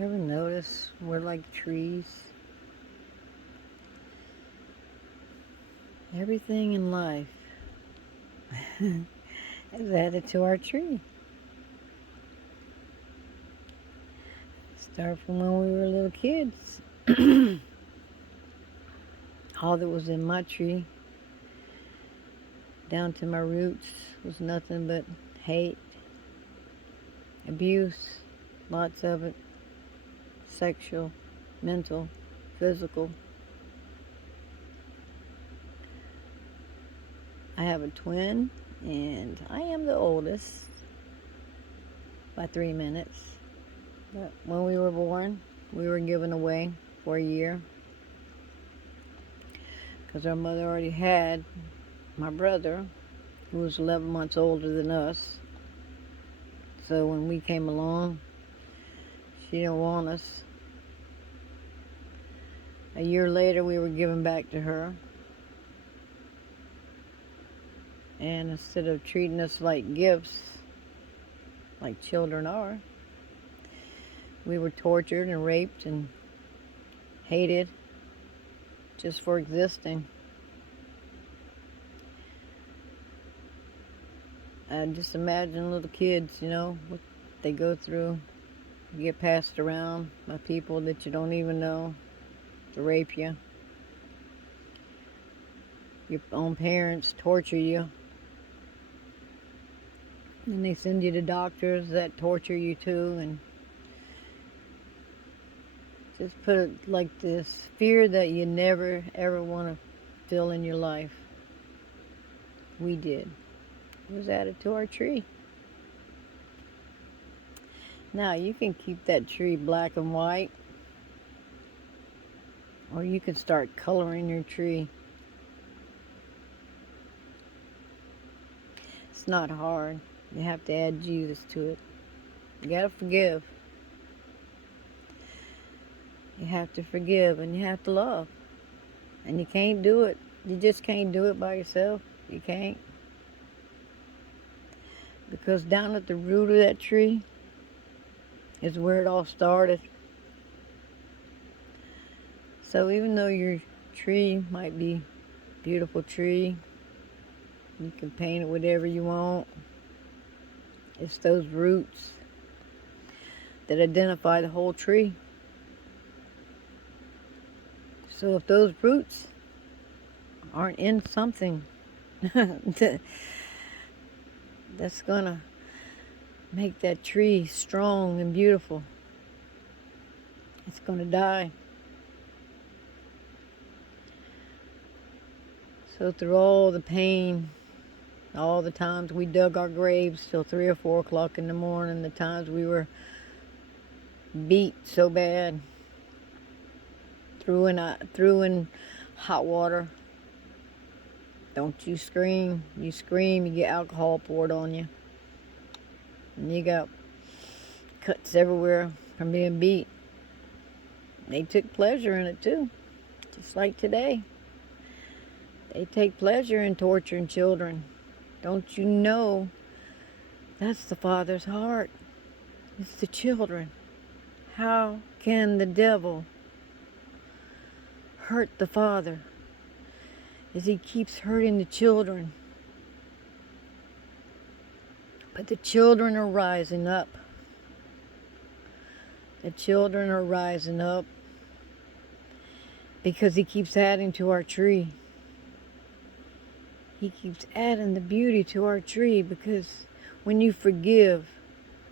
Ever notice we're like trees? Everything in life is added to our tree. Start from when we were little kids. All that was in my tree, down to my roots, was nothing but hate, abuse, lots of it, sexual, mental, physical. I have a twin, and I am the oldest by 3 minutes. But when we were born, we were given away for a year because our mother already had my brother, who was 11 months older than us. So when we came along, she didn't want us. A year later, we were given back to her. And instead of treating us like gifts, like children are, we were tortured and raped and hated just for existing. I just imagine little kids, what they go through, get passed around by people that you don't even know to rape you. Your own parents torture you. And they send you to doctors that torture you too, and just put it like this fear that you never ever want to feel in your life. We did. It was added to our tree. Now you can keep that tree black and white, or you can start coloring your tree. It's not hard. You have to add Jesus to it. You gotta forgive. You have to forgive and you have to love. And you can't do it. You just can't do it by yourself. You can't. Because down at the root of that tree is where it all started. So even though your tree might be a beautiful tree, you can paint it whatever you want, it's those roots that identify the whole tree. So if those roots aren't in something that's gonna make that tree strong and beautiful, it's gonna die. So through all the pain, all the times we dug our graves till 3 or 4 o'clock in the morning, the times we were beat so bad, threw in hot water. Don't you scream. You scream, you get alcohol poured on you. And you got cuts everywhere from being beat. They took pleasure in it too, just like today. They take pleasure in torturing children. Don't you know that's the Father's heart? It's the children. How can the devil hurt the Father as he keeps hurting the children? But the children are rising up. The children are rising up because he keeps adding to our tree. He keeps adding the beauty to our tree, because when you forgive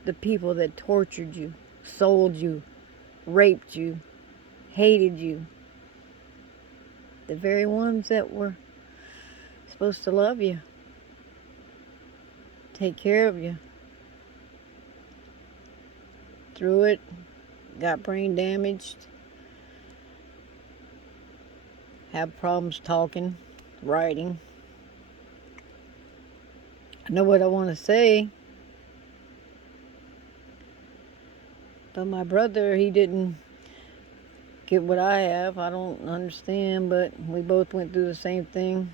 the people that tortured you, sold you, raped you, hated you, the very ones that were supposed to love you, take care of you, through it, got brain damaged, have problems talking, writing. I know what I want to say, but my brother, he didn't get what I have. I don't understand, but we both went through the same thing.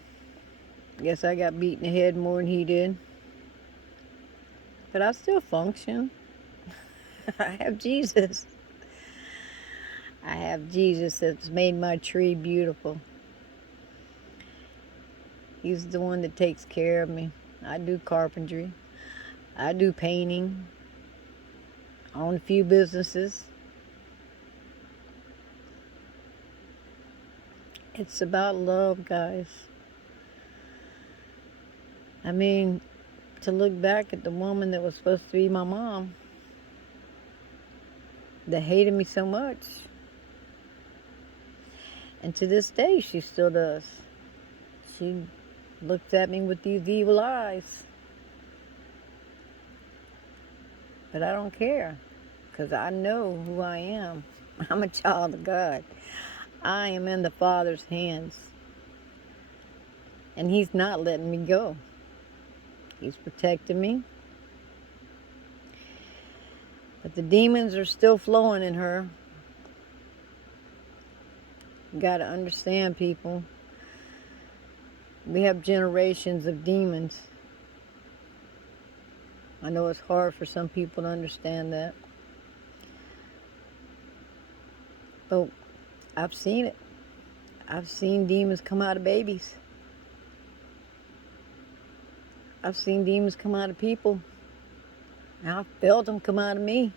Guess I got beat in the head more than he did. But I still function. I have Jesus. I have Jesus that's made my tree beautiful. He's the one that takes care of me. I do carpentry. I do painting. I own a few businesses. It's about love, guys. I mean, to look back at the woman that was supposed to be my mom, that hated me so much. And to this day, she still does. She looks at me with these evil eyes. But I don't care, because I know who I am. I'm a child of God. I am in the Father's hands. And He's not letting me go. He's protecting me. But the demons are still flowing in her. You got to understand, people. We have generations of demons. I know it's hard for some people to understand that. But I've seen it. I've seen demons come out of babies. I've seen demons come out of people. And I've felt them come out of me.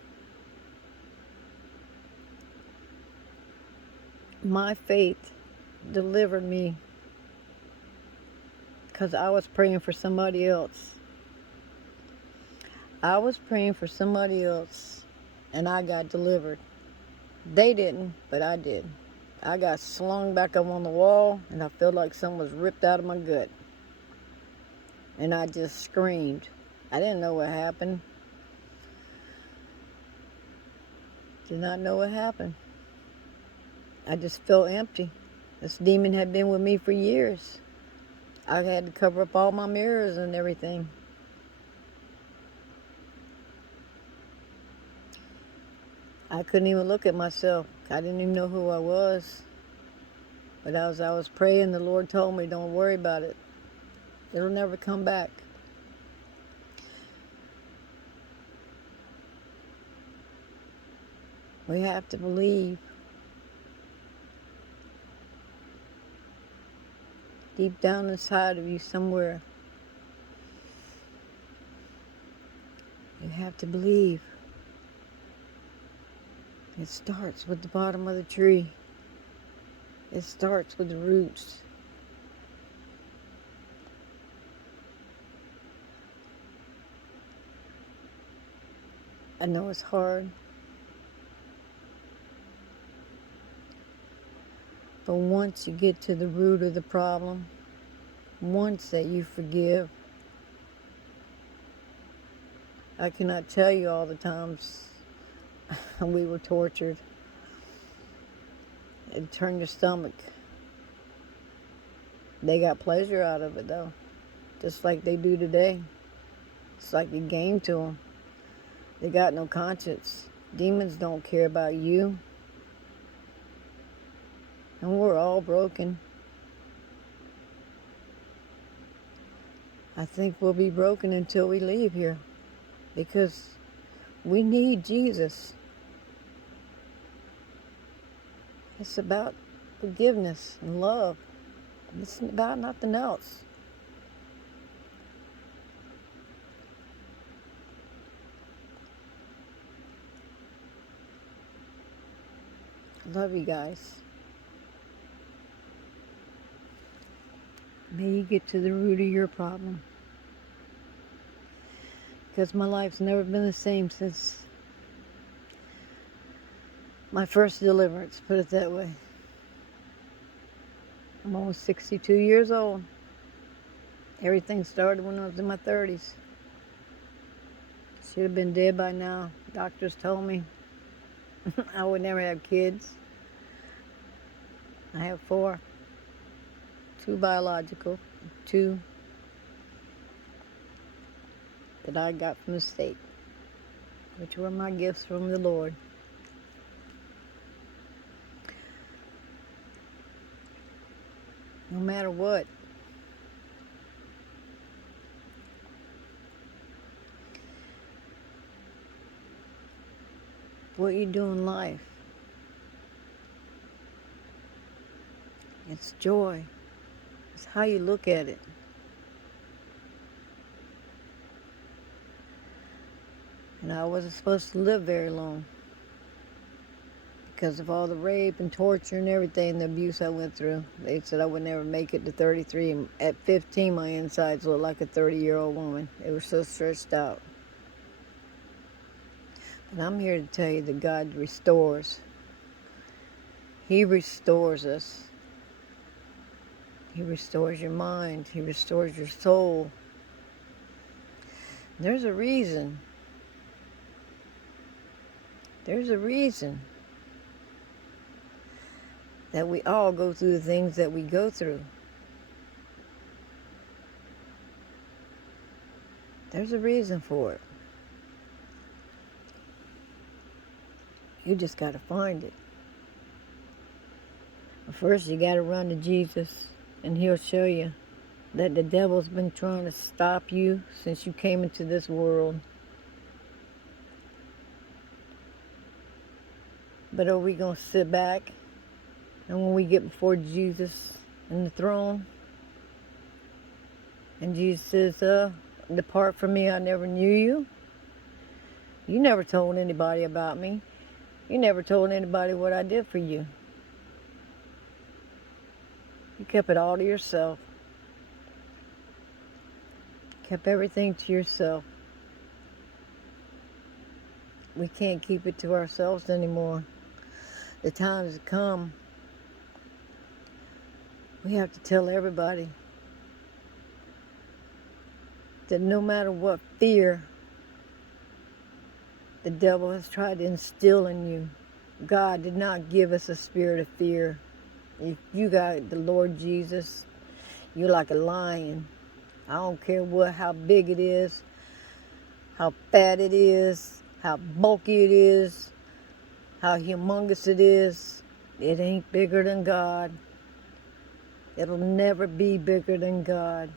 My faith delivered me because I was praying for somebody else. I was praying for somebody else and I got delivered. They didn't, but I did. I got slung back up on the wall and I felt like something was ripped out of my gut. And I just screamed. I didn't know what happened. Did not know what happened. I just felt empty. This demon had been with me for years. I had to cover up all my mirrors and everything. I couldn't even look at myself. I didn't even know who I was. But as I was praying, the Lord told me, don't worry about it. It'll never come back. We have to believe. Deep down inside of you somewhere. You have to believe. It starts with the bottom of the tree. It starts with the roots. I know it's hard. But once you get to the root of the problem, once that you forgive, I cannot tell you all the times we were tortured. It turned your stomach. They got pleasure out of it though, just like they do today. It's like a game to them. They got no conscience. Demons don't care about you. And we're all broken. I think we'll be broken until we leave here. Because we need Jesus. It's about forgiveness and love. It's about nothing else. I love you guys. May you get to the root of your problem. Because my life's never been the same since my first deliverance, put it that way. I'm almost 62 years old. Everything started when I was in my 30s. Should have been dead by now. Doctors told me I would never have kids. I have 4. 2 biological, 2 that I got from the state, which were my gifts from the Lord. No matter what you do in life, It's joy. It's how you look at it. And I wasn't supposed to live very long because of all the rape and torture and everything, the abuse I went through. They said I would never make it to 33. And at 15, my insides looked like a 30-year-old woman. They were so stretched out. But I'm here to tell you that God restores. He restores us. He restores your mind. He restores your soul. There's a reason. There's a reason that we all go through the things that we go through. There's a reason for it. You just got to find it. But first, you got to run to Jesus, and He'll show you that the devil's been trying to stop you since you came into this world. But are we going to sit back, and when we get before Jesus in the throne, and Jesus says, depart from me, I never knew you. You never told anybody about me. You never told anybody what I did for you. You kept it all to yourself. Kept everything to yourself. We can't keep it to ourselves anymore. The time has come. We have to tell everybody that no matter what fear the devil has tried to instill in you, God did not give us a spirit of fear. If you got the Lord Jesus, you're like a lion. I don't care how big it is, how fat it is, how bulky it is, how humongous it is. It ain't bigger than God. It'll never be bigger than God.